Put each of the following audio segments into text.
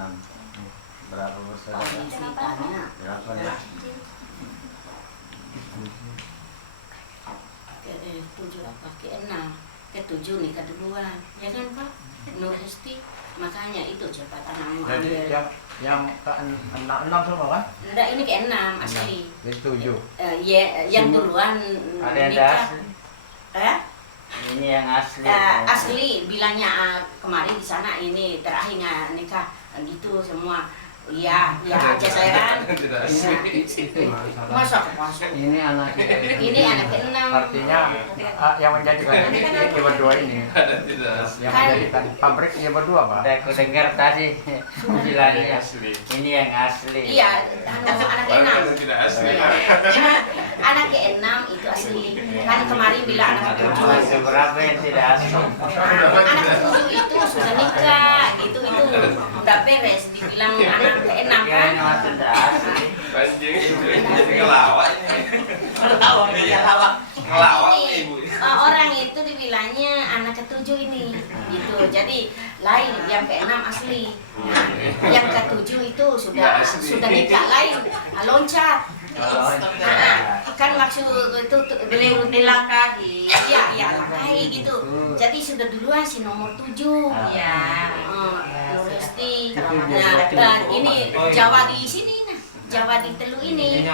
enam. Berapa bersaudara? Berapa ya? Ke-7 apa? Ke-6, ke-7 nikah duluan, ya kan Pak? Nur Hesti, makanya itu cepat anakmu ambil. Jadi yang ke-6 semua kan? Enggak, ini ke-6 asli. Jadi 7. Iya, yang duluan nikah. Ini yang asli. Asli, bilangnya kemarin di sana ini terakhirnya nikah gitu semua. Iya, ya aja saya kan. Masa masuk. Ini anak ke-6. Artinya yang menjadikan ini berdua ini. Yang menjadikan pabrik ini berdua, Pak. Aku dengar tadi bilangnya ini yang asli. Iya, anak ke-6. Tidak asli. Anak ke-6 itu asli. Kan kemarin bilang anak ke-7. Berapa yang tidak asli? Anak ke-7 itu sudah nikah, gitu itu udah beres. Dibilang anak ke-6 kan. Tidak asli. Banjing jadi ngelawak. Ngelawak ibu. Orang itu dibilangnya anak ke-7 ini, gitu. Jadi lain yang ke-6 asli. Nah, yang ke-7 itu sudah nikah lain, loncat. Kan maksud itu beliau dilangkahi. Iya, langkahi gitu. Jadi sudah duluan si nomor 7. Ya. Nur Hesti. Nah, ini Jawa di sini nah. Jawa di Telu ini. Ini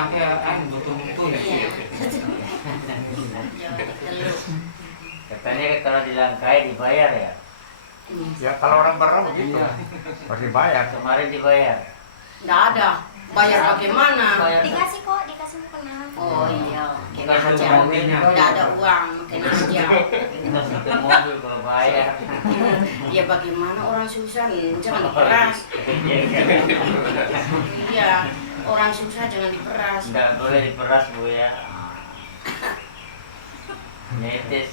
betul-betul. Katanya kalau dilangkai dibayar ya? Ya kalau orang berang begitu, harus dibayar. Kemarin dibayar? Nggak ada. Bayar bagaimana? Dikasih kok, dikasih mukena. Oh iya, kena aja. Nggak ada uang, kena aja. Kita ke mobil kalau bayar. Ya bagaimana orang susah, jangan diperas. Iya, orang susah jangan diperas. Nggak boleh diperas Bu ya. Netes.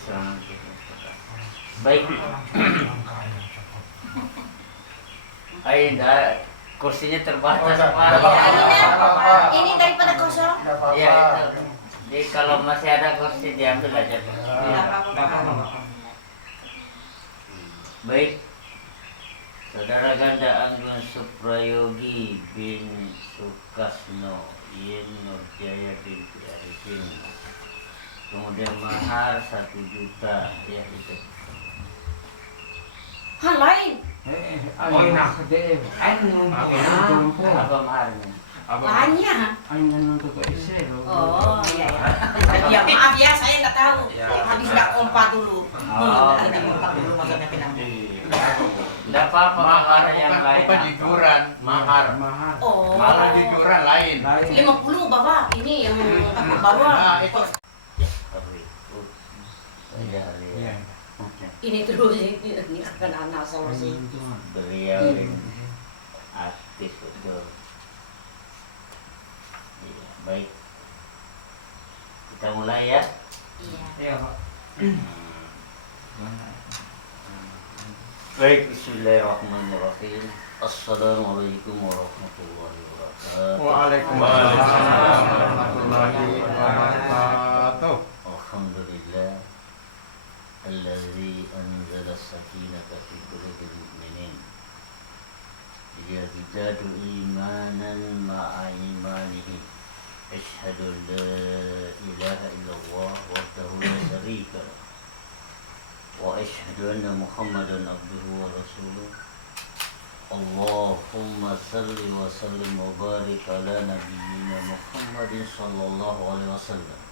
Baik. Ayo enggak, kursinya terbatas Ini daripada kosong. Iya itu. Jadi kalau masih ada kursi diambil aja. Baik. Saudara ganda Anggun Suprayogi bin Sukasno Yen Nurjaya binti Arifin. Kemudian mahar 1 juta ya itu. Hal lain. Apa maharnya? Banyak. Oh iya ya. Ya maaf ya, saya nggak tahu. Habis nggak kompa dulu. Tidak apa-apa mahar yang lain. Bukan jujuran, mahar. Oh. Mahar jujuran lain. 50 Bapak, ini yang bawah. Nah, itu. Iya. Ini terus ini akan anak solusi. Beliau ini aktif betul. Iya, baik. Kita mulai ya. Iya. Baik, bismillahirrahmanirrahim. Assalamualaikum warahmatullahi wabarakatuh. Waalaikumsalam warahmatullahi wabarakatuh. Alhamdulillah. Alladzi anzala as-sakinata fi qulubil mu'minin liyazdadu imanan ma'a imanihim. Asyhadu an la ilaha illallah wahdahu la syarika lah. Wa asyhadu anna Muhammadan abduhu wa rasuluh. Allahumma salli wa sallim wa barik ala nabiyyina Muhammadin sallallahu alaihi wasallam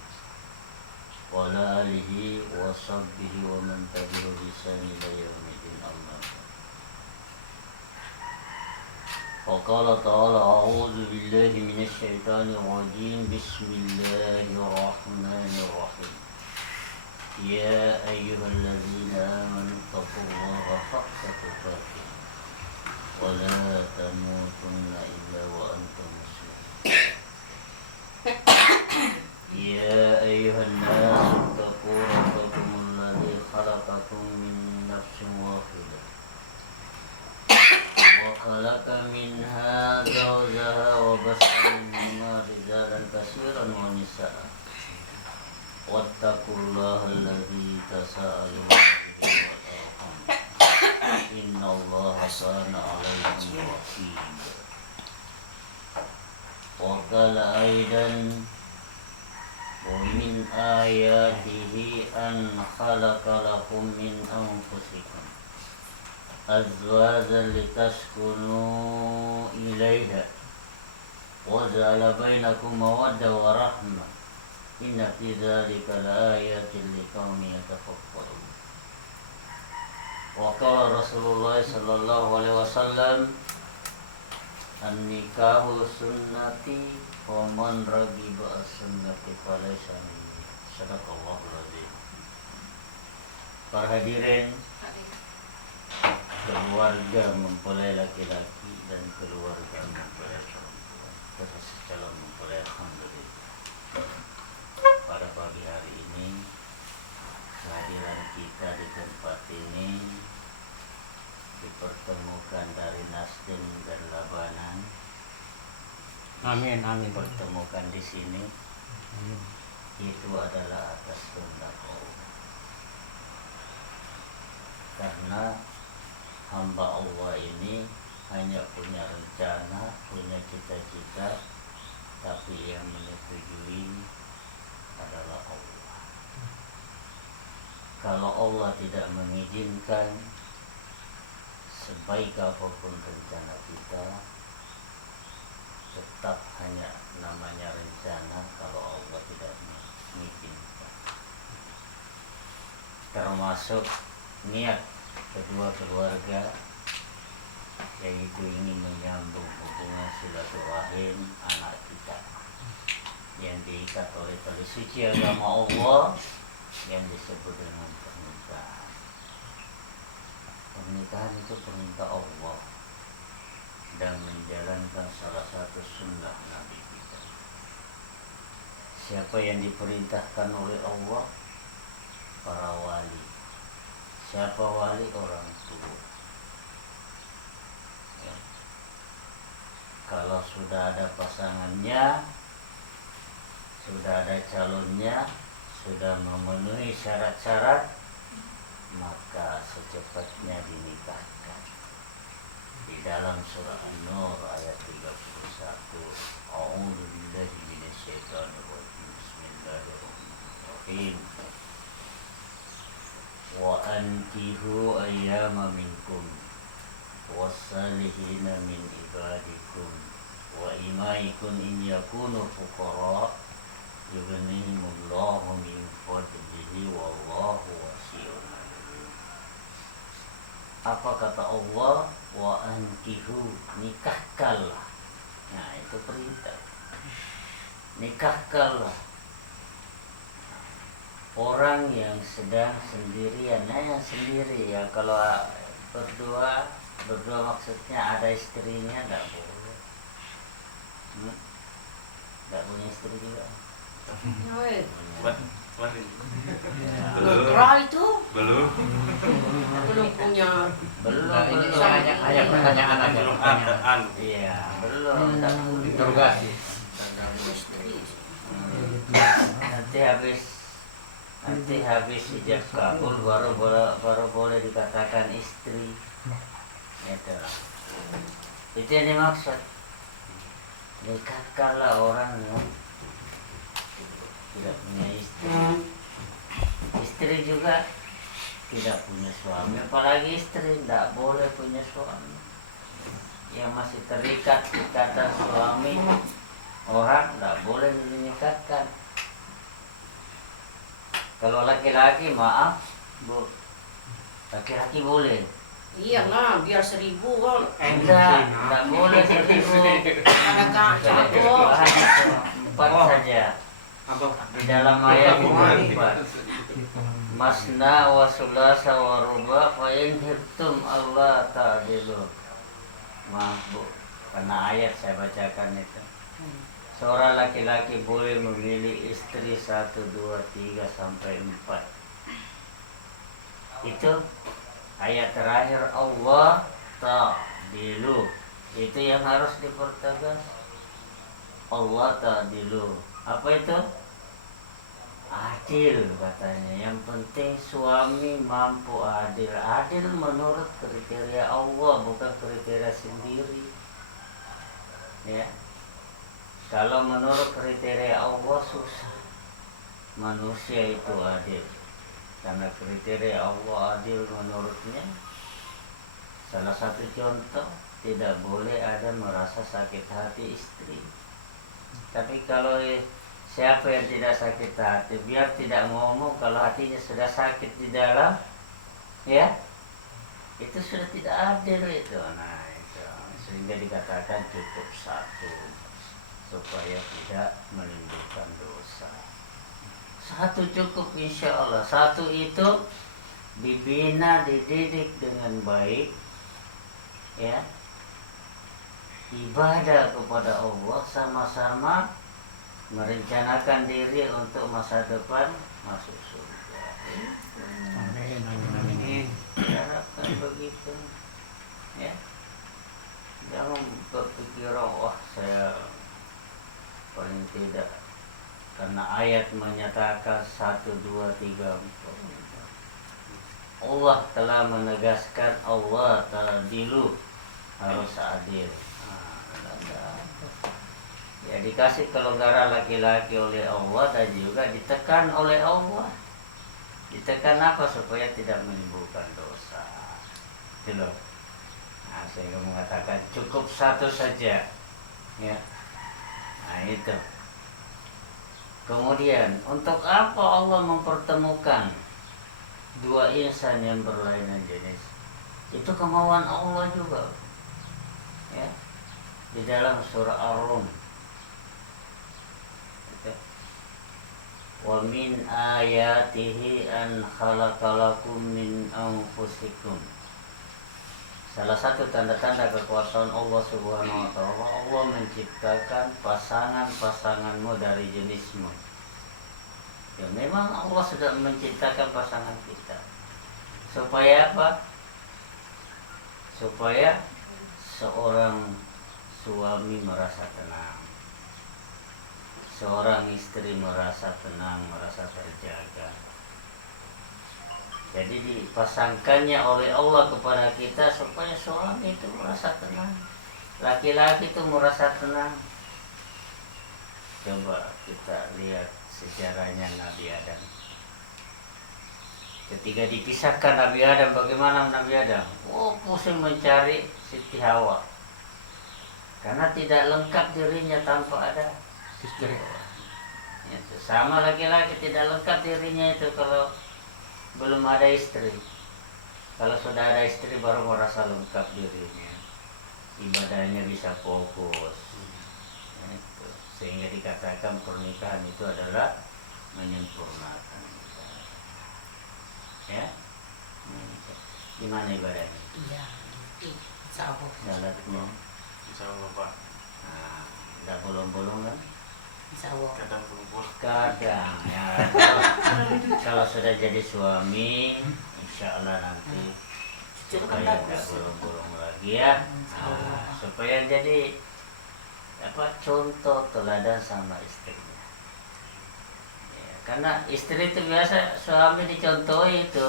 wa ala alihi wa sahbihi wa man tabi'ahu bi ihsan ila yaumil amma ba'd. Faqala ta'ala a'udzu billahi minasy syaithanir rajim. Bismillahirrahmanirrahim. Ya ayyuhalladzina amanu taqullaha haqqa tuqatih wa la tamutunna illa wa antum muslimun. Ya ayyuhan nas taqu rabbakum alladzi khalaqakum min nafsin wahidah wa khalaqa minha zawjaha wa bassa minhuma rijalan katsiran wa nisaa. Wattaqullaha alladzi tasaaluna bihi wal arham. Innallaha kana 'alaykum raqiba. قال أيضا ومن آياته أن خلق لكم من أنفسكم أزواجا لتسكنوا إليها وجعل بينكم مودة ورحمة إن في ذلك لآيات لقوم يتفكرون. وقال رسول الله صلى الله عليه وسلم An-nikahu sunnati wa man ragiba as-sunnati falaysa minni. Sadaqallahul azim. Para hadirin, keluarga mempelai laki-laki dan keluarga mempelai perempuan terus calon mempelai, alhamdulillah. Pada pagi hari ini kehadiran kita di tempat ini dipertemukan dari Nasdem dan Labanan. Amin, amin. Pertemukan di sini. Itu adalah atas kehendak Allah. Karena hamba Allah ini hanya punya rencana, punya cita-cita, tapi yang menyetujui adalah Allah. Kalau Allah tidak mengizinkan, sebaik apapun rencana kita, tetap hanya namanya rencana kalau Allah tidak mengizinkan. Termasuk niat kedua keluarga, yaitu ingin menyambung hubungan silaturahim anak kita yang diikat oleh tali suci agama Allah yang disebut dengan pernikahan. Pernikahan itu perintah Allah dan menjalankan salah satu sunnah Nabi kita. Siapa yang diperintahkan oleh Allah? Para wali. Siapa wali? Orang tua. Ya. Kalau sudah ada pasangannya, sudah ada calonnya, sudah memenuhi syarat-syarat, maka secepatnya dinikahkan. Di dalam surah An-Nur ayat 31, A'udzu billahi minasyaitonir rajim. Bismillahirrahmanirrahim. Wa ankihu ayyama minkum wassalihina min ibadikum wa imaikum in yakunu fuqara yughnihimullahu min fadlihi wallahu wasi'un. Apa kata Allah? Wa ankihu, nikahkanlah. Nah, itu perintah. Nikahkanlah orang yang sedang sendirian. Nah, yang sendiri ya, kalau berdua maksudnya ada istrinya, enggak boleh. Enggak punya istri juga. Belum itu Belum. belum punya. Belum. Hanya pertanyaan aja. Belum Pertanyaan. Iya, belum. Enggak punya. Interogasi. Nanti habis ijab kabul baru boleh dikatakan istri. Itu yang dimaksud. Nikahkanlah orang yang tidak punya istri. Istri juga tidak punya suami, apalagi istri tidak boleh punya suami. Yang masih terikat ikatan suami orang tidak boleh dinikahkan. Kalau laki-laki, maaf Bu, laki-laki boleh. Iya lah, biar 1000 kan. Enggak boleh 1000. Ada campur. Hanya 4 saja. Di dalam ayat 4. Masna wa sulasa wa ruba fa in khiftum Allah ta'dilu. Maaf Bu, karena ayat saya bacakan itu. Seorang laki-laki boleh memilih istri 1, 2, 3 sampai 4. Itu ayat terakhir Allah ta'dilu. Itu yang harus dipertegas. Allah ta'dilu. Apa itu? Adil katanya. Yang penting suami mampu adil. Adil menurut kriteria Allah, bukan kriteria sendiri. Ya. Kalau menurut kriteria Allah susah. Manusia itu adil. Karena kriteria Allah adil menurutnya. Salah satu contoh, tidak boleh ada merasa sakit hati istri. Tapi kalau siapa yang tidak sakit hati, biar tidak ngomong kalau hatinya sudah sakit di dalam, ya, itu sudah tidak adil itu. Nah, itu sehingga dikatakan cukup satu supaya tidak menimbulkan dosa. Satu cukup insya Allah. Satu itu dibina, dididik dengan baik, ya, ibadah kepada Allah, sama-sama merencanakan diri untuk masa depan masuk surga. Amin, amin, amin. Harapkan begitu, ya. Jangan berpikiran wah saya paling tidak karena ayat menyatakan 1, 2, 3, 4. Allah telah menegaskan Allah ta'dilu, harus adil. Ya dikasih kelonggaran laki-laki oleh Allah dan juga ditekan oleh Allah. Ditekan apa? Supaya tidak menimbulkan dosa. Gitu loh. Nah, sehingga mengatakan cukup satu saja. Ya. Nah itu. Kemudian untuk apa Allah mempertemukan dua insan yang berlainan jenis? Itu kemauan Allah juga. Ya. Di dalam surah Ar-Rum. Wa min ayatihi an khalaqalakum min anfusikum. Salah satu tanda-tanda kekuasaan Allah Subhanahu wa taala, Allah menciptakan pasangan-pasanganmu dari jenismu. Ya memang Allah sudah menciptakan pasangan kita. Supaya apa? Supaya seorang suami merasa tenang, seorang istri merasa tenang, merasa terjaga. Jadi dipasangkannya oleh Allah kepada kita supaya suami itu merasa tenang, laki-laki itu merasa tenang. Coba kita lihat sejarahnya Nabi Adam. Ketika dipisahkan Nabi Adam, bagaimana Nabi Adam? Oh, pusing mencari Siti Hawa. Karena tidak lengkap dirinya tanpa ada istri. Ya, sama laki-laki tidak lengkap dirinya itu kalau belum ada istri. Kalau sudah ada istri baru merasa lengkap dirinya. Ibadahnya bisa fokus. Ya, itu. Sehingga dikatakan pernikahan itu adalah menyempurnakan. Ya, gimana ibadahnya? Iya, insya Allah. Salatnya, Insya Allah Pak. nah, tidak bolong-bolong kan? Insya Allah. Kadang kumpul. Kadang ya, kalau sudah jadi suami, insya Allah nanti supaya tidak bolong-bolong lagi ya. Nah, supaya jadi apa contoh teladan sama istrinya. Ya, karena istri itu biasa suami dicontohi itu.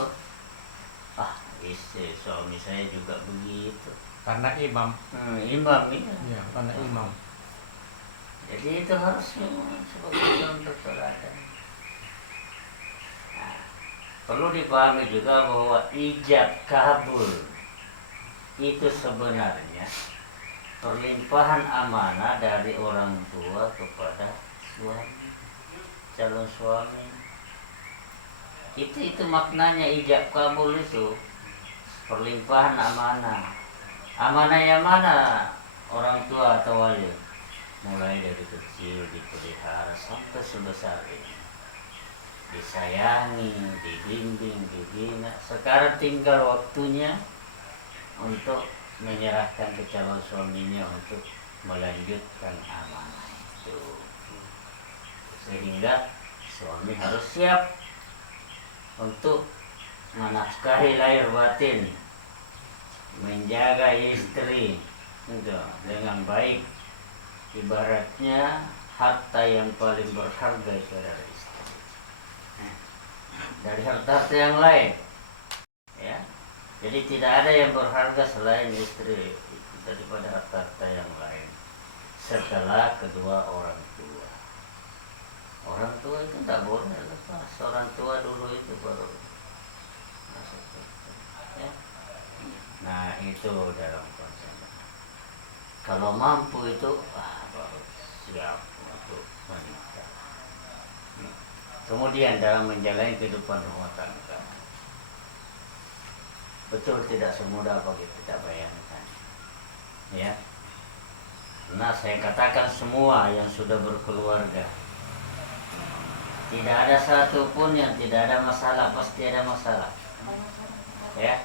Ah, istri suami saya juga begitu. Karena imam. Imam ya. Ya, karena imam. Jadi itu harus sebagai contoh teladan. Nah, perlu dipahami juga bahwa ijab kabul itu sebenarnya perlimpahan amanah dari orang tua kepada suami, calon suami. Itu maknanya ijab kabul itu perlimpahan amanah. Amanah yang mana? Orang tua atau wali? Mulai dari kecil dipelihara sampai sebesar ini, disayangi, dibimbing, dibina. Sekarang tinggal waktunya untuk menyerahkan ke calon suaminya untuk melanjutkan amanah itu. Sehingga suami harus siap untuk menafkahi lahir batin, menjaga istri itu dengan baik. Ibaratnya harta yang paling berharga itu adalah istri. Dari harta yang lain, ya. Jadi tidak ada yang berharga selain istri daripada harta yang lain. setelah kedua orang tua. Orang tua itu tidak boleh lepas. Orang tua dulu itu baru masuk Kristen, ya. Nah itu dalam konsep. Kalau mampu itu baru siap untuk menikah. Kemudian dalam menjalani kehidupan rumah tangga, betul tidak semudah bagi kita bayangkan, ya. Nah saya katakan semua yang sudah berkeluarga, tidak ada satupun yang tidak ada masalah, pasti ada masalah, ya,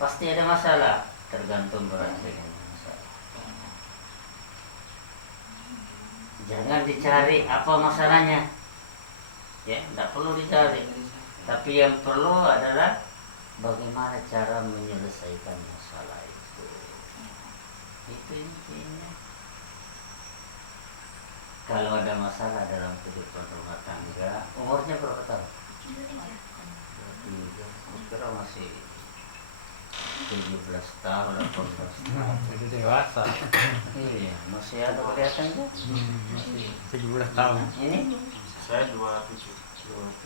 pasti ada masalah, tergantung berat dengan masalah. Jangan dicari apa masalahnya, ya, tidak perlu dicari, tapi yang perlu adalah bagaimana cara menyelesaikan masalah itu. Itu intinya. Kalau ada masalah dalam kehidupan rumah tangga, umurnya berapa tahun? 23. Kira masih 17 tahun, 18 tahun. Jadi dewasa. Iya, masih ada kelihatannya. Masih 17 tahun. Ini Saya 27.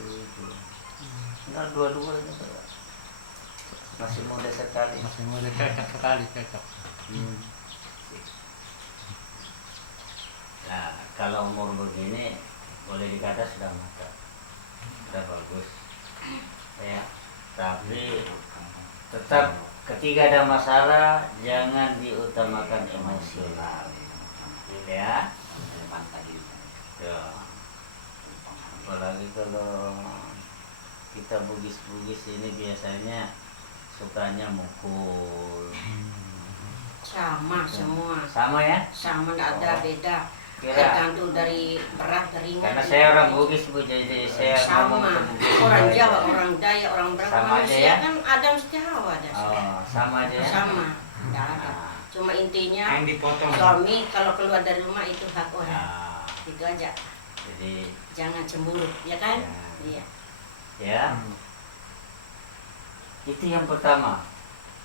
27. Enggak, 22 itu. Masih muda sekali. Masih muda, cocok sekali, cocok. Nah, kalau umur begini boleh dikata sudah matang, sudah bagus, ya. Tapi tetap ketika ada masalah jangan diutamakan emosional, ya. Ya. Apalagi kalau kita bugis-bugis ini biasanya sukanya mukul. Sama semua. Sama ya? Sama, tidak ada beda. Kira. Tergantung dari berat, dari ringan. Karena saya orang Bugis Bu, jadi saya sama. ngomong ke Bugis. Orang Jawa, orang Dayak, orang berapa Sama aja manusia ya? kan Adam Setiawa dasar. Oh, sama aja ya? Sama, tidak ada. Nah, Cuma intinya Yang dipotong. suami kalau keluar dari rumah itu hak orang. nah, Itu aja. jadi Jangan cemburu, ya kan? Ya. Iya. ya, itu yang pertama.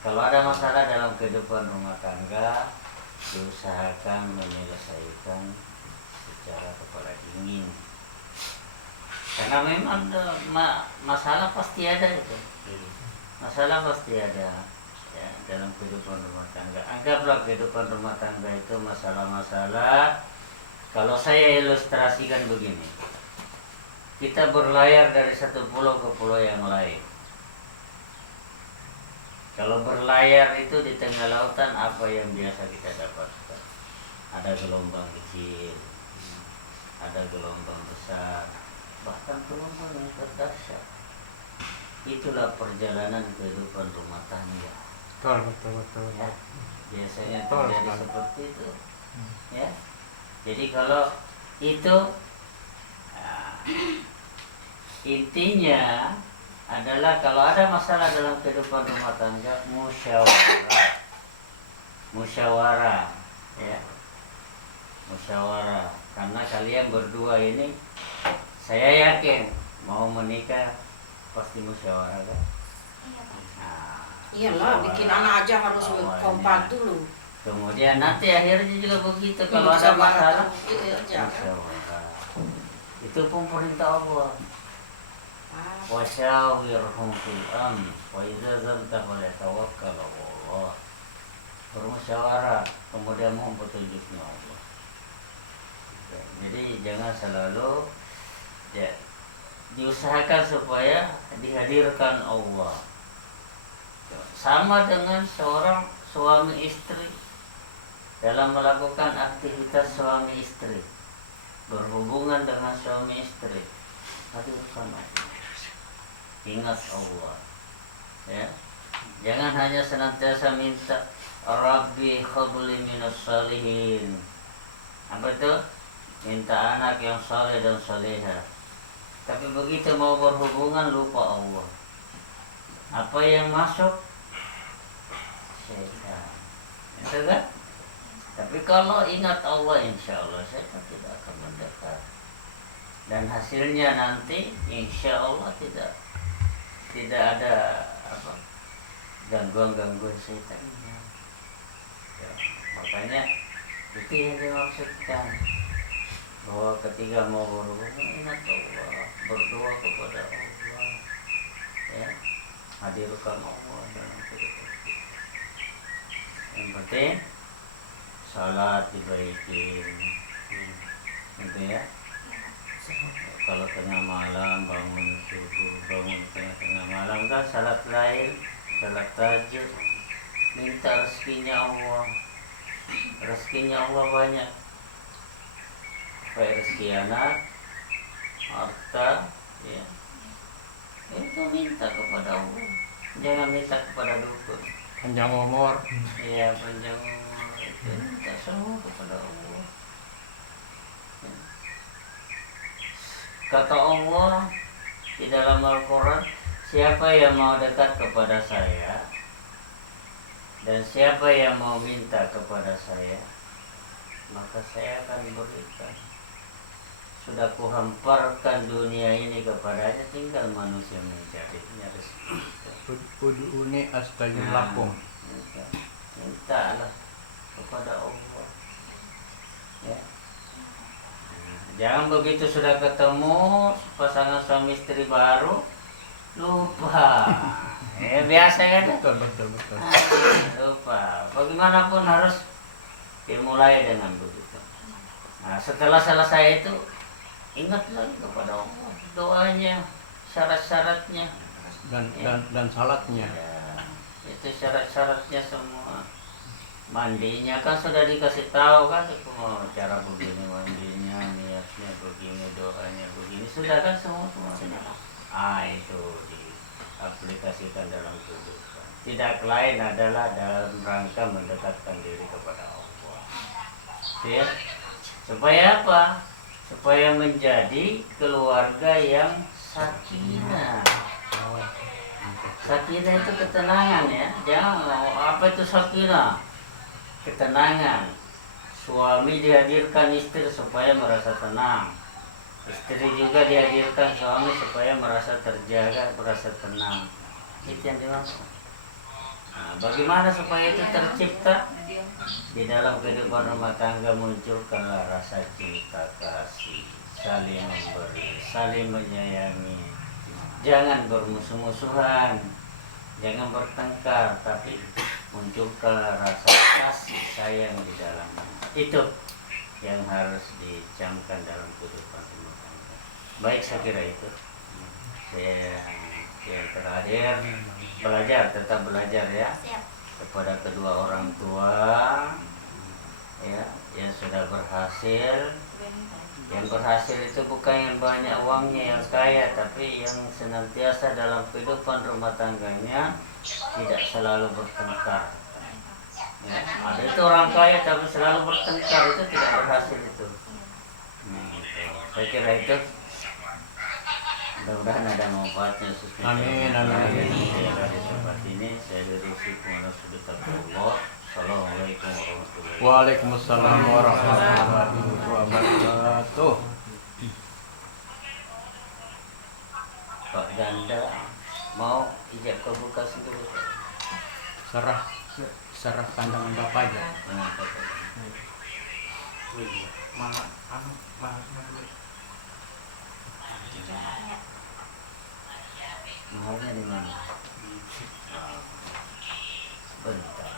Kalau ada masalah dalam kehidupan rumah tangga, diusahakan menyelesaikan secara kepala dingin. Karena memang masalah pasti ada itu. Masalah pasti ada, ya, dalam kehidupan rumah tangga. Anggaplah kehidupan rumah tangga itu masalah-masalah. Kalau saya ilustrasikan begini, kita berlayar dari satu pulau ke pulau yang lain. Kalau berlayar itu di tengah lautan, apa yang biasa kita dapatkan? Ada gelombang kecil, ada gelombang besar, bahkan gelombang yang terdahsyat. Itulah perjalanan kehidupan rumah tangga. Betul. Ya, biasanya Betul terjadi sekali. seperti itu. Ya, jadi kalau itu intinya adalah kalau ada masalah dalam kehidupan rumah tangga, musyawarah, ya, musyawarah. Karena kalian berdua ini, saya yakin mau menikah pasti musyawarah kan? Iya, Pak. Nah, Iyalah, bikin anak aja harus awalnya. kompak dulu. Kemudian nanti akhirnya juga begitu kalau ada masalah. Iya aja. Musyawarah. Itu pun perintah Allah. Ah, Wasyawirhum fil amr wa idza zamta falyatawakkal 'ala Allah. Bermusyawarah, kemudian mohon petunjuknya Allah. Jadi jangan selalu ya, diusahakan supaya dihadirkan Allah. Sama dengan seorang suami istri dalam melakukan aktivitas suami istri, berhubungan dengan suami istri, hadirkan Allah. Ingat Allah, ya. Jangan hanya senantiasa minta Rabbi khabli minas salihin. Apa itu? Minta anak yang saleh dan saleha. Tapi begitu mau berhubungan lupa Allah. Apa yang masuk? Syaitan. Itu kan? Tapi kalau ingat Allah, insya Allah syaitan tidak akan mendekat. Dan hasilnya nanti insya Allah tidak ada apa gangguan-gangguan setan. Ya, makanya Itu yang dimaksudkan, bahwa ketika mau berhubungan ingat Allah, berdoa kepada Allah, ya, hadirkan Allah dalam kehidupan kita. Yang penting salat dibaikin, gitu ya. Kalau tengah malam bangun subuh, bangun tengah malam kan salat lain, salat tahajud, minta rezekinya Allah. Rezekinya Allah banyak, baik rezeki anak, harta, ya. Itu minta kepada Allah, jangan minta kepada dukun. Panjang umur. Iya, panjang umur, itu minta semua kepada Allah. Ya. Kata Allah di dalam Al-Quran, siapa yang mau dekat kepada saya dan siapa yang mau minta kepada saya, maka saya akan berikan. Sudah kuhamparkan dunia ini kepadanya, tinggal manusia mencarinya rezeki. Ud'uni astajib lakum. Mintalah kepada Allah, ya. Jangan begitu sudah ketemu pasangan suami istri baru lupa. Biasa kan? Betul. Lupa. Bagaimanapun harus dimulai dengan begitu. Nah, setelah selesai itu ingat lagi kepada Allah, doanya, syarat-syaratnya, Dan salatnya. ya, itu syarat-syaratnya semua. Mandinya kan sudah dikasih tahu kan, cara begini mandinya, niatnya begini, doanya begini, sudah kan semuanya. Itu diaplikasikan dalam kehidupan. Tidak lain adalah dalam rangka mendekatkan diri kepada Allah. Ya. Supaya apa? Supaya menjadi keluarga yang sakinah. Sakinah itu ketenangan, ya. Jangan apa itu sakinah? Ketenangan. Suami dihadirkan istri supaya merasa tenang. Istri juga dihadirkan suami supaya merasa terjaga, merasa tenang. Itu yang dimaksud. Nah, bagaimana supaya itu tercipta? Di dalam kehidupan rumah tangga munculkanlah rasa cinta kasih, saling memberi, saling menyayangi. Jangan bermusuh-musuhan, jangan bertengkar, tapi munculkanlah rasa kasih sayang di dalamnya. Itu yang harus dicamkan dalam kehidupan rumah tangga. Baik, saya kira itu. Yang terakhir, tetap belajar ya. Siap. Kepada kedua orang tua, ya, yang sudah berhasil. Yang berhasil itu bukan yang banyak uangnya, yang kaya, tapi yang senantiasa dalam kehidupan rumah tangganya tidak selalu bertengkar. Ya, ada itu orang kaya tapi selalu bertengkar, itu tidak berhasil itu. Gitu. Saya kira itu. Mudah-mudahan ada manfaatnya. Amin. Dari tempat ini saya dirusi kepada sudut Allah. Assalamualaikum warahmatullahi wabarakatuh. Waalaikumsalam warahmatullahi wabarakatuh. Pak Ganda mau ijab kabul kasih dulu. Serah pandangan Bapak aja. Kenapa? Mahalnya di mana? Sebentar.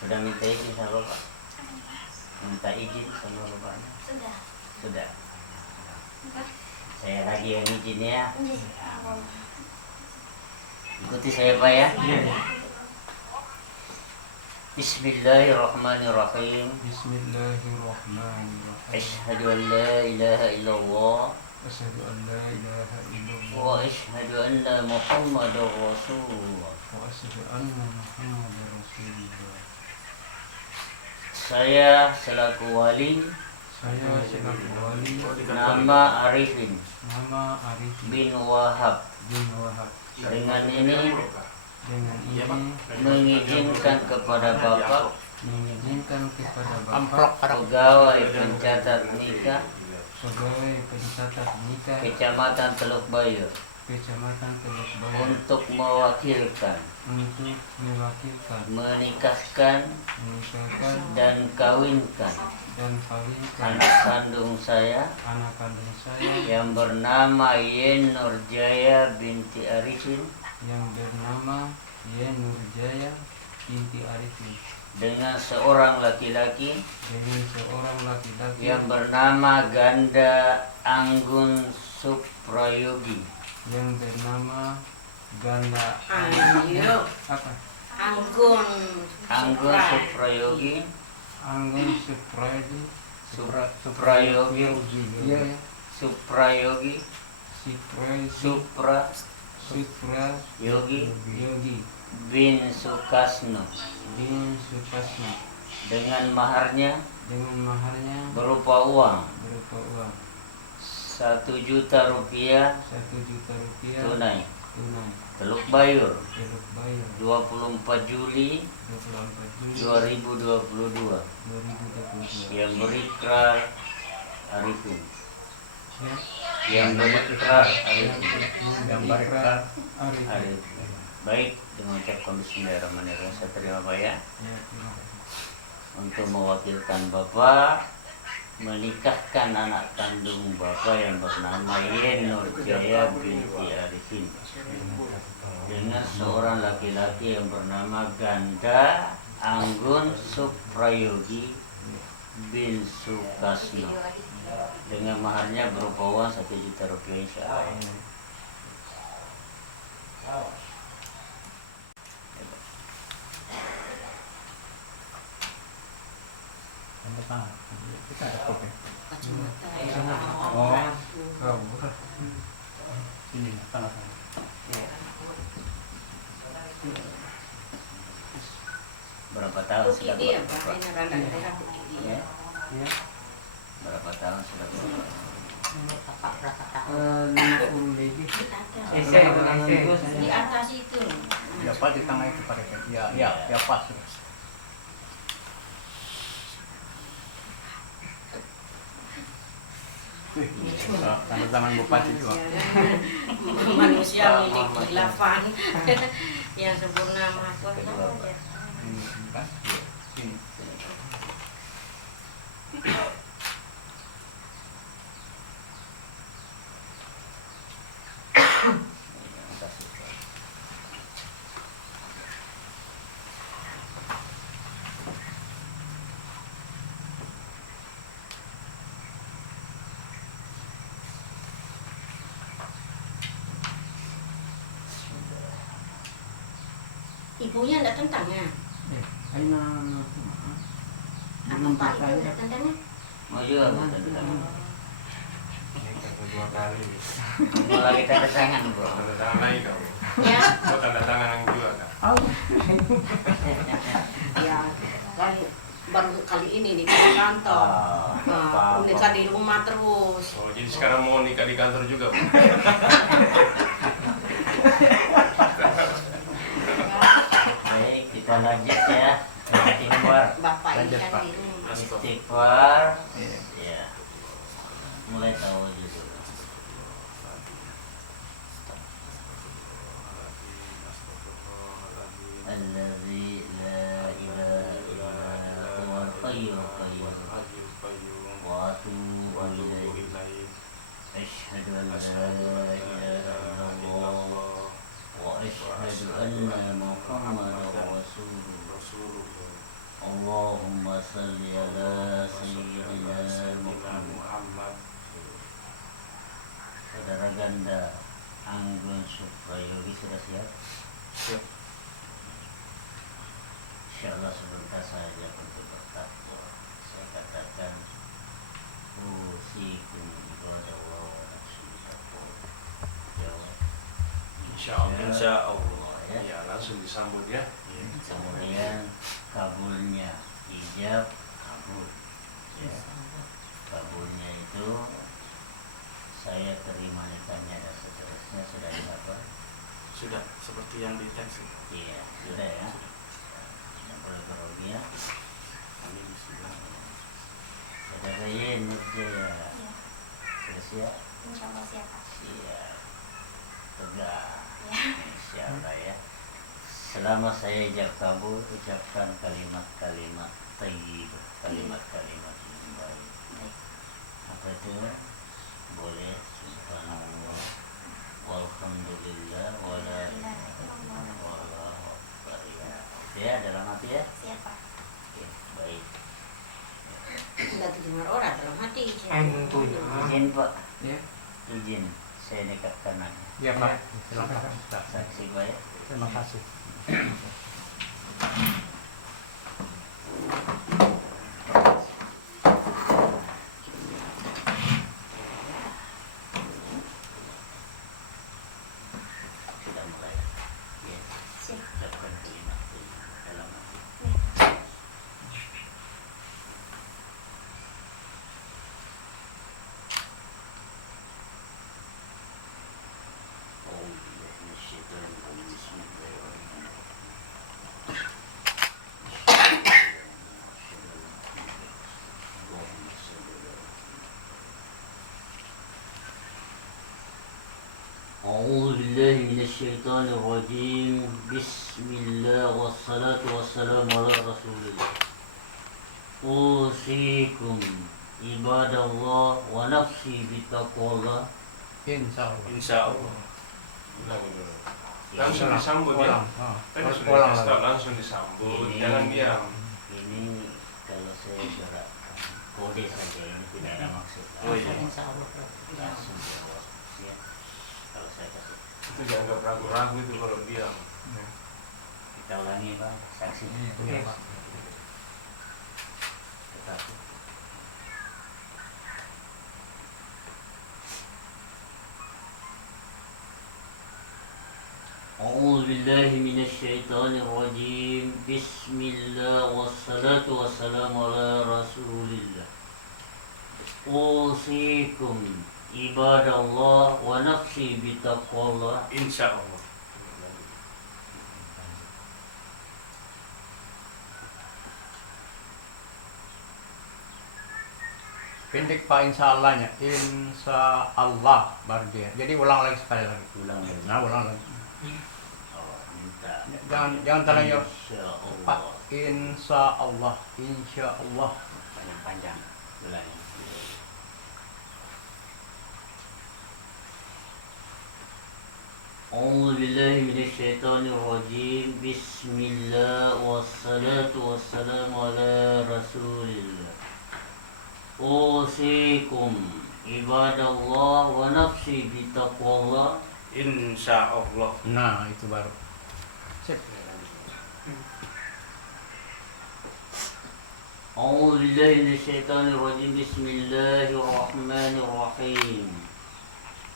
Sudah minta izin sama Bapak? Minta izin sama Bapaknya? Sudah. Saya lagi yang izin ya. Ikuti saya Pak ya. Bismillahirrahmanirrahim. Bismillahirrahmanirrahim. Asyhadu an la ilaha illallah Asyhadu an la ilaha illallah wa asyhadu anna Muhammadar Rasulullah. wa asyhadu anna Muhammadar Rasulullah. Saya selaku wali Saya selaku wali nama Arifin nama Arif bin Wahab bin Wahab dengan ini dengan ini mengizinkan kepada Bapak mengizinkan kepada Bapak Amplop pada pegawai pencatat nikah sebagai pencatat nikah Kecamatan Teluk Bayur Kecamatan Teluk Bayur untuk mewakilkan untuk mewakilkan menikahkan menikahkan dan kawinkan dan kawinkan anak kandung saya anak kandung saya yang bernama Yen Nurjaya binti Arifin yang bernama Yen Nurjaya binti Arifin dengan seorang laki-laki dengan seorang laki-laki yang bernama Ganda Anggun Suprayogi yang bernama Ganda Ayo, apa? Anggun. Anggun Suprayogi Anggun Suprayogi Suprayogi iya ya Suprayogi Suprayogi Suprayogi Yogi bin Sukasno bin Sukasno dengan maharnya dengan maharnya berupa uang berupa uang 1 juta rupiah 1 juta rupiah tunai tunai Teluk Bayur Teluk Bayur 24 Juli 24 Juli 2022 2022 yang berikrar Arifin ya yang berikrar Arifin Yang berikrar Arif Arifin. Baik, dengan ucapkan bismillahirrahmanirrahim saya terima Pak ya ya terima kasih untuk mewakilkan Bapak menikahkan anak kandung Bapak yang bernama Yen Nurjaya binti Arifin dengan seorang laki-laki yang bernama Ganda Anggun Suprayogi bin Sukasno dengan maharnya berupa uang 1 juta rupiah insyaallah. Tanda tangan. Kita ada kopi. Kacamata. Oh. kau Ini tanda tangan. Berapa tahun Bukit sudah dia, Bapak? Pak. Ini randa daerah bukit dia. Ya, ya berapa tahun sudah Bapak? 50 lebih Di atas itu. Ya Pak di tengah itu Pak. Ya pas. Tanda tangan bupati juga. Manusia milik khilafan yang sempurna maha kuasa saja. Ini kan. Sini. Ibunya enggak tentang ya? Aina Apa Pak itu enggak tentangnya? Mau juga mau tanda tangan. Ini kan kedua kali. Mau lagi tanda tangan bro. Tanda tangan lagi kamu. Ya, Kau tanda tangan yang juga kan? ya. Baru kali ini di kantor. Nah, nikah di rumah terus. Oh, jadi sekarang mau nikah di kantor juga, Bu? Baik, kita lanjut ya. Istighfar. Bapak ini Lanjut, kan Pak. di rumah. Istighfar. Iya. Ya. Mulai tahu aja dulu. Alladzi la ilaha illa huwal hayyul qayyum wa atubu ilaihi. Asyhadu an la ilaha illallah wa asyhadu anna Muhammadar Rasulullah. Allahumma salli ala sayyidina Muhammad. Saudara Ganda Anggun Suprayogi sudah siap? Siap. Insyaallah sebentar saja untuk bertakwa. Saya katakan usikum ibadallah wa nafsi bittaqwa. Jawab. Insya Allah. Ya. Ya, langsung disambut ya. Kemudian kabulnya ijab kabul. Ya. Kabulnya itu saya terima nikahnya dan seterusnya sudah diapa? Sudah, seperti yang di teks. Iya, sudah ya. Yang boleh berubah. Amin. Bismillah. Saudara Yen Nurjaya. Iya. Sudah siap? Insya Allah siap Pak. Siap. Tegak. Ya. Insya Allah ya. selama saya ijab kabul, ucapkan kalimat-kalimat thayyibah, kalimat-kalimat yang baik. Apa itu? Boleh subhanallah, walhamdulillah, wala ilaha illallah, wallahu akbar. Ya, dalam hati ya. Siapa? Oke, baik. Sudah 7 orang dalam hati. Izin Pak, Ya. izin saya nikahkan aja. Iya Pak, silakan. Saksi baik. Terima kasih. Sudah mulai. Ya, Siap. ucapkan kalimat thayyibah dalam hati. أعوذ بالله من الشيطان الرجيم. بسم الله الرحمن الرحيم. اللهم صل على أعوذ بالله من الشيطان الرجيم. بسم الله والصلاة والسلام على رسول الله. أوصيكم عباد الله ونفسي بتقوى الله. Insya Allah. Insya Allah. Langsung disambut ya. Ulang. Oh. Tadi sudah Ulang kasih lagi. tahu, langsung disambut, Ini- jangan diam. Ini kalau saya gerakkan kode saja, ini tidak ada maksud. Oh, iya. Insya Allah langsung jawab. Ya. Kalau saya kasih, Itu dianggap ragu-ragu itu kalau diam. kita ulangi Bang, saksi. Iya Pak. Tetap. أعوذ بالله من الشيطان الرجيم. بسم الله والصلاة والسلام على رسول الله. أوصيكم عباد الله ونفسي بتقوى الله. Insya Allah. Pendek Pak insya Allahnya. Insya Allah baru dia. Jadi ulang lagi sekali lagi. Ulang lagi. Nah ulang lagi. Allah minta. Jangan terlalu Insya Pak. Allah. Insya Allah. Insya Allah. Panjang-panjang. Ulangi. أعوذ بالله من الشيطان الرجيم. بسم الله والصلاة والسلام على رسول الله. أوصيكم عباد الله ونفسي بتقوى الله. Insya Allah. Nah itu baru. Sip. أعوذ بالله من الشيطان الرجيم. بسم الله الرحمن الرحيم.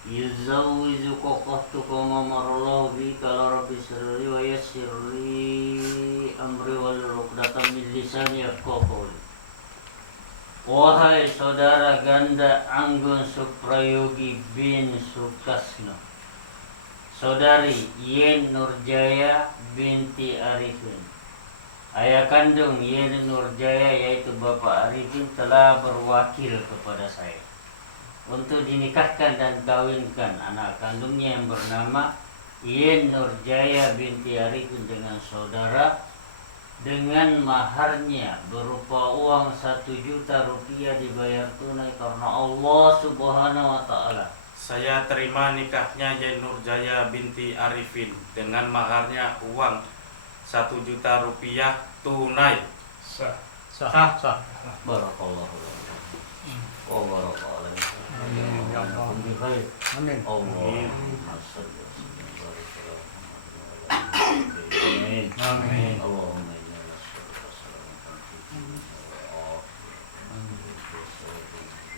يزوجك أختك وما الله بك على رب سري ويسر لي أمري والعقدة من لساني يفقهوا قولي. Wahai saudara ganda Anggun Suprayogi bin Sukasno, saudari Yen Nurjaya binti Arifin, ayah kandung Yen Nurjaya yaitu Bapak Arifin telah berwakil kepada saya untuk dinikahkan dan kawinkan anak kandungnya yang bernama Yen Nurjaya binti Arifin dengan saudara dengan maharnya berupa uang 1 juta rupiah dibayar tunai karena Allah Subhanahu wa Ta'ala. Saya terima nikahnya Yen Nurjaya binti Arifin dengan maharnya uang 1 juta rupiah tunai. Sah. Sah. Sah. Barakallahu lakum. Oh barakallahu lakum. Amin ya Allah. Amin. Allahumma shalli wa sallim wa barik ala Muhammad wa ala alihi. Amin. Allahumma inna nas'aluka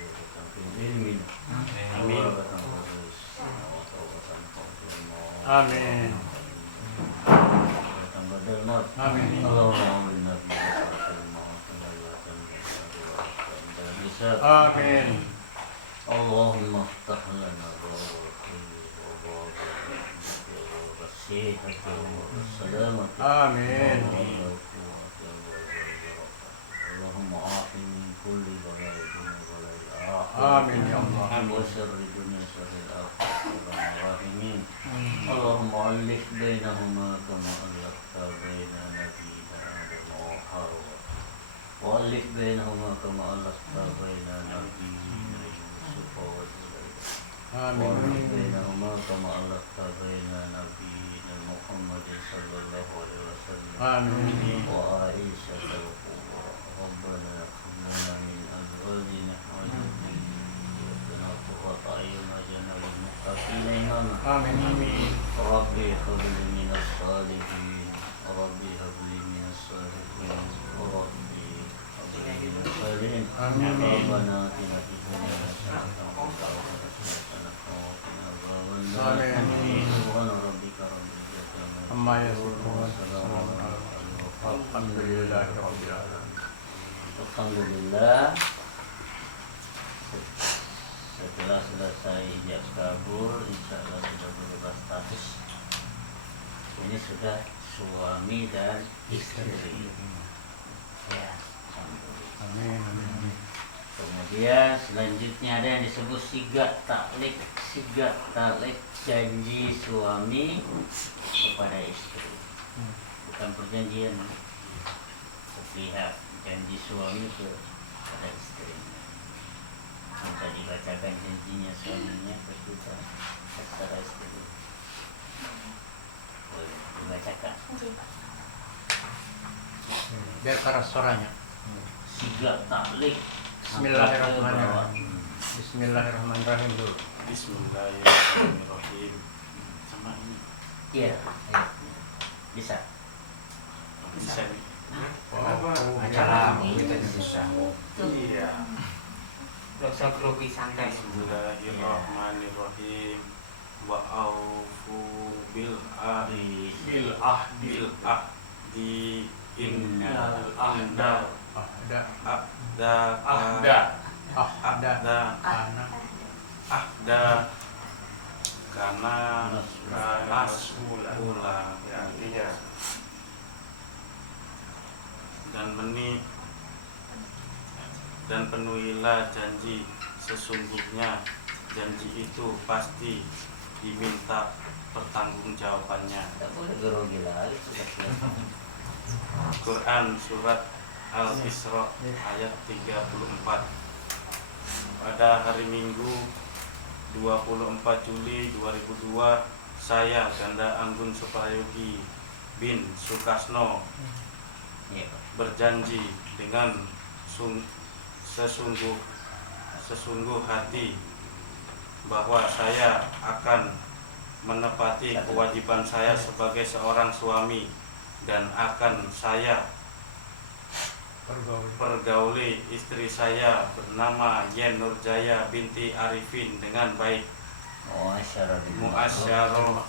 salamatan fid dunya wal akhirah. Amin. Amin. Amin. Amin. اللهم افتح لنا باب الخير وباب الرحمة وباب الصحة والسلامة. Amin. ولا قوة إلا بالله. اللهم عافني من كل بلاء الدنيا وبلاء الآخرة. Amin ya Allah. وشر الدنيا شر الآخرة. اللهم اللهم ألف بينهما كما ألفت وألف بينهما كما ألفت بين نبينا يوسف وزليخا Amin. وألف بينهما كما ألفت بين نبينا محمد صلى الله عليه وسلم Amin. وعائشة الكبرى ربنا هب لنا من أزواجنا وذريتنا قرة أعين واجعلنا للمتقين إماما Amin. Amin. ربي هب لي من الصالحين ربي هب لي من الصالحين ربي هب لي من الصالحين آمين. ربنا آتنا في الدنيا حسنة وفي الآخرة حسنة وقنا عذاب النار آمين. سبحان ربك رب العزة Amma عما yasifun. يصفون وسلام على المرسلين Alhamdulillahi rabbil alamin. Alhamdulillah, setelah selesai ijab kabul, insya Allah sudah berubah status. Ini sudah suami dan istri. Ya, alhamdulillah. Amin. Amin. Kemudian selanjutnya ada yang disebut sigat taklik. Sigat taklik janji suami kepada istri. Bukan perjanjian sepihak, janji suami kepada istrinya. Minta dibacakan janjinya suaminya ke kita secara istri. Boleh dibacakan. Biar keras suaranya. Sigat taklik. Bismillahirrahmanirrahim. Bismillahirrahmanirrahim dulu. Bismillahirrahmanirrahim. Sama ini Iya, ayatnya. Bisa. bisa nih. Acara kita bisa. Iya. Dosa grogi santai. Bismillahirrahmanirrahim. Wa aufu bil ahdi innal ahda Ahda. ahda Ahda. Anak. ahda karena Nasula. ulang Ya, artinya dan penuhilah janji, sesungguhnya janji itu pasti diminta pertanggungjawabannya. Tidak boleh grogi lagi sudah selesai. Quran Surat Al-Isra ayat 34. Pada hari Minggu 24 Juli 2002, saya Ganda Anggun Suprayogi bin Sukasno Iya, Pak. berjanji dengan sesungguh hati bahwa saya akan menepati kewajiban saya sebagai seorang suami dan akan saya pergauli istri saya bernama Yen Nurjaya binti Arifin dengan baik, muasyarah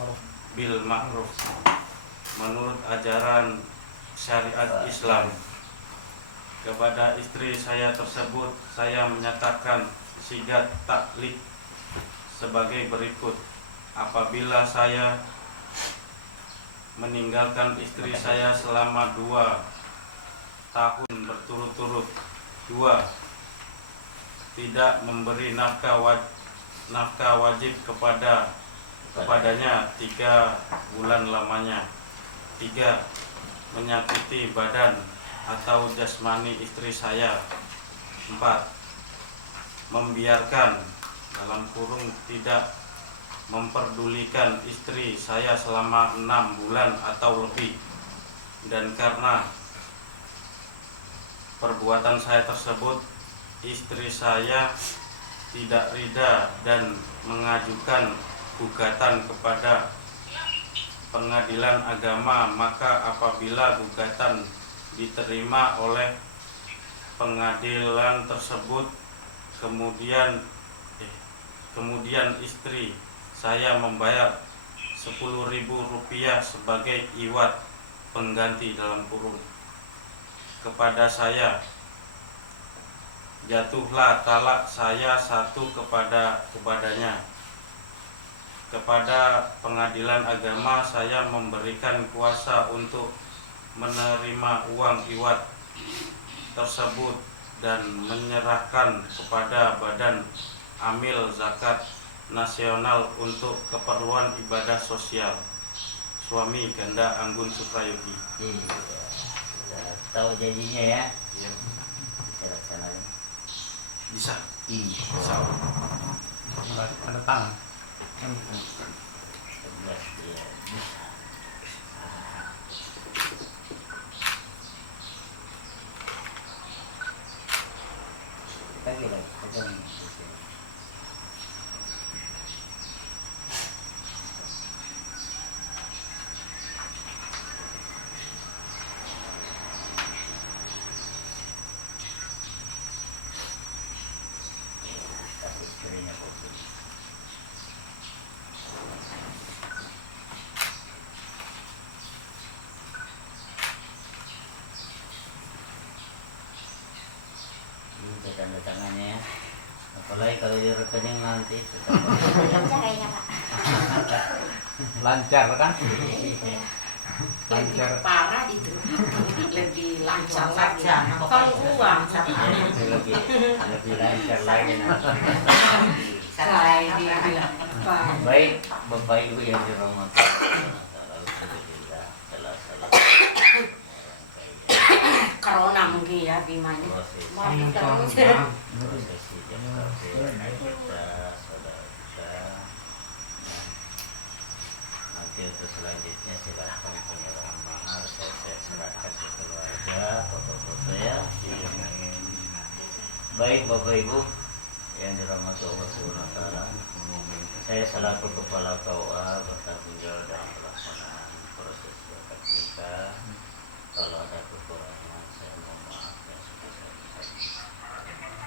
bil ma'ruf, menurut ajaran syariat Islam. Kepada istri saya tersebut saya menyatakan sigat taklik sebagai berikut. Apabila saya meninggalkan istri saya selama 2 tahun berturut-turut, 2, tidak memberi nafkah wajib kepadanya 3 bulan lamanya, 3, menyakiti badan atau jasmani istri saya, 4, membiarkan dalam kurung tidak memperdulikan istri saya selama 6 bulan atau lebih, dan karena perbuatan saya tersebut istri saya tidak rida dan mengajukan gugatan kepada pengadilan agama, maka apabila gugatan diterima oleh pengadilan tersebut, kemudian istri saya membayar Rp10.000 sebagai iwat pengganti dalam kurung kepada saya, jatuhlah talak saya 1 kepadanya. Kepada pengadilan agama saya memberikan kuasa untuk menerima uang iwat tersebut dan menyerahkan kepada Badan Amil Zakat Nasional untuk keperluan ibadah sosial. Suami Ganda Anggun Suprayogi. Iya. Sudah tahu janjinya ya. Ya. rencananya? Bisa. Insya Ada tangan. 11 ya bisa. Lagi pegang di sini. Kasih istrinya kopi. Ini tanda tangannya ya. Apalagi kalau di rekening nanti Lancar kayaknya Pak. Lancar kan? Lebih Lancar. parah itu. Lebih lancar lagi. Kalau uang lebih lancar lagi nanti. saya dibilang apa? Baik Bapak Ibu yang dirahmati Allah, alhamdulillah telah selesai Corona mungkin ya gimana? proses prosesi jam kerja kita saudara kita. Nanti untuk selanjutnya silahkan penyerahan mahar saya serahkan ke keluarga, foto-foto ya. Baik Bapak Ibu yang dirahmati Allah Subhanahu wa taala, saya selaku kepala KUA bertanggung jawab dalam pelaksanaan proses zakat nikah. Kalau ada kekurangan saya mohon maaf yang sebesar-besarnya.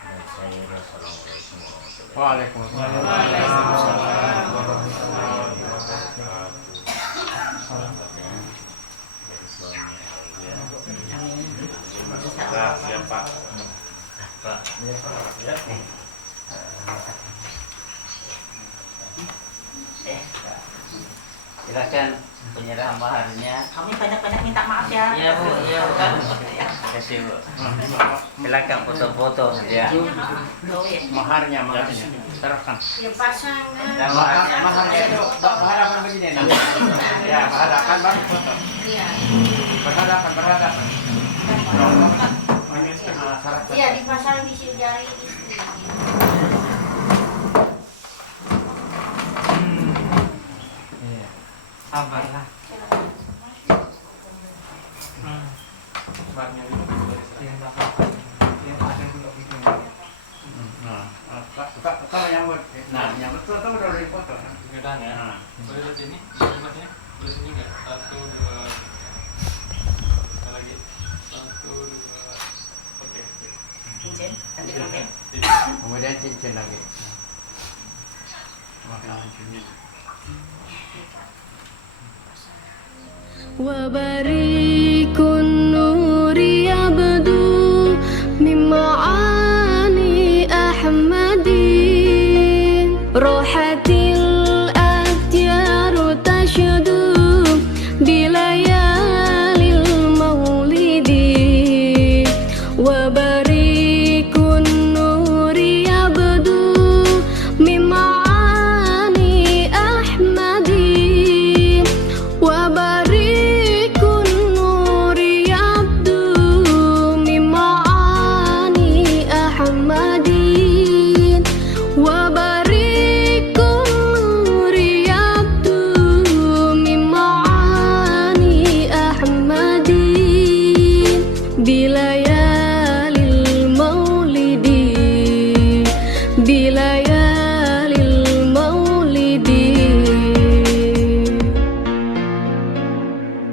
Dan saya wassalamualaikum warahmatullahi Waalaikumsalam. wabarakatuh. Dari suami ya. Nah, siap Pak. Pak. Silakan penyerahan maharnya. Kami banyak-banyak minta maaf ya. Iya Bu, iya Bu. Terima kasih Bu. Silakan foto-foto ya. Maharnya. Serahkan. Ya pasangan. Dan Maharnya itu berhadapan begini nah. Ya, berhadapan Bang. Iya. Berhadapan. Iya dipasang di jari istri. Sabarlah. Sebabnya itu Yang bakal yang ada untuk itu. Kalau nyambut, nyambut tuh udah foto. kemudian ya. Boleh di sini, boleh mas ini, boleh sini nggak? 1, 2, sekali lagi. 1, 2, oke. Cincin, nanti cincin. Kemudian cincin lagi. وبريك النور يبدو من معاني أحمدي روحت الأديار تشدو بليالي المولد وبريك النور يبدو من معاني أحمدي وبريك النور يبدو من معاني أحمدي وبريك النور يبدو من معاني أحمدي بليالي المولد بليالي المولد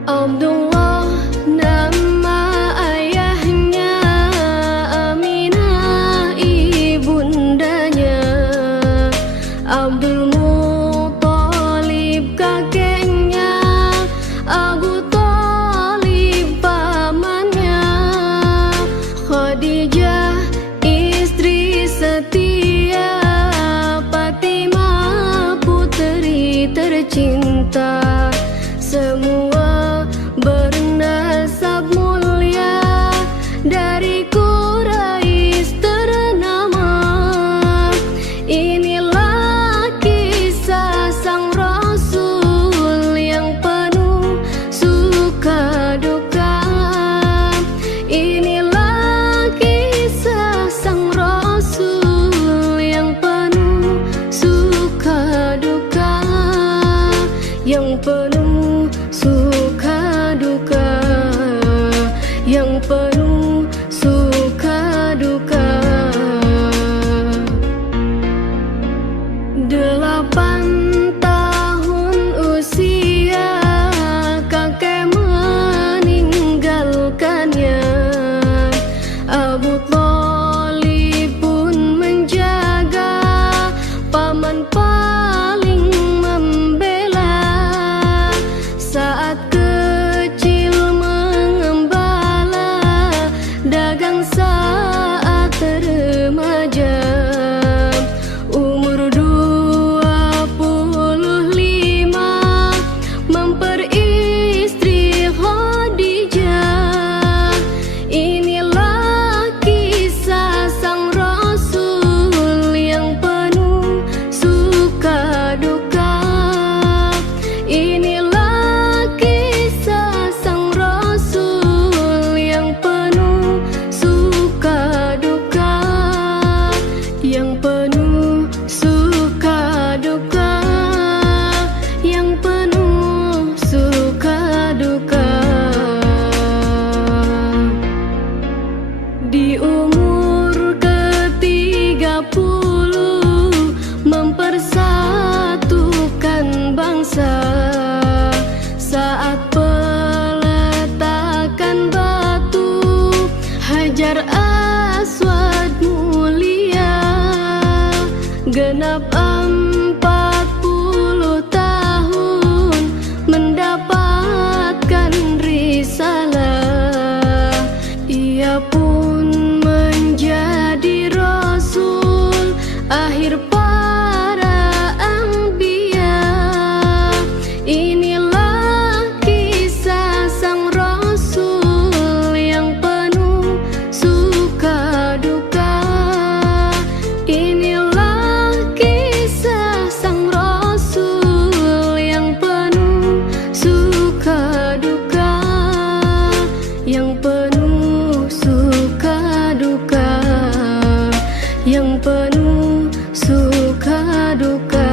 Abdullah nama ayahnya, Aminah ibundanya, Abdul Muthalib kakeknya, Abu Thalib pamannya, Khadijah istri setia, Fatimah putri tercinta, semua bernasab mulia dari Quraisy ternama. Inilah kisah sang Rasul yang penuh suka duka. Inilah kisah yang saat remaja, umur 25 memperistri Khadijah. Inilah kisah sang Rasul yang penuh suka duka. Inilah kisah sang Rasul yang penuh suka duka, yang penuh suka duka, yang penuh suka duka. Di umur ke-30 mempersatukan bangsa, saat peletakan batu Hajar Aswad mulia, genap 40 tahun mendapatkan risalah. Ia pun menjadi Rasul akhir para anbiya. Inilah kisah sang Rasul yang penuh suka duka. Inilah kisah sang Rasul yang penuh suka duka, yang penuh suka duka, yang penuh suka duka.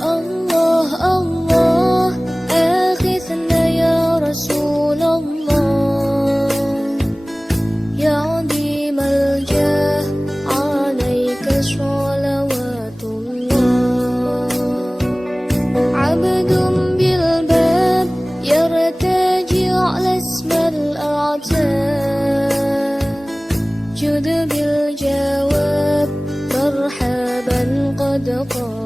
Allah Allah aghithna ya Rasulullah, ya 'azimal jah 'alaika sholawatullah. 'abdun bil bab yartaji 'ala ismal a'ta, jud bil jawab marhaban qad qala.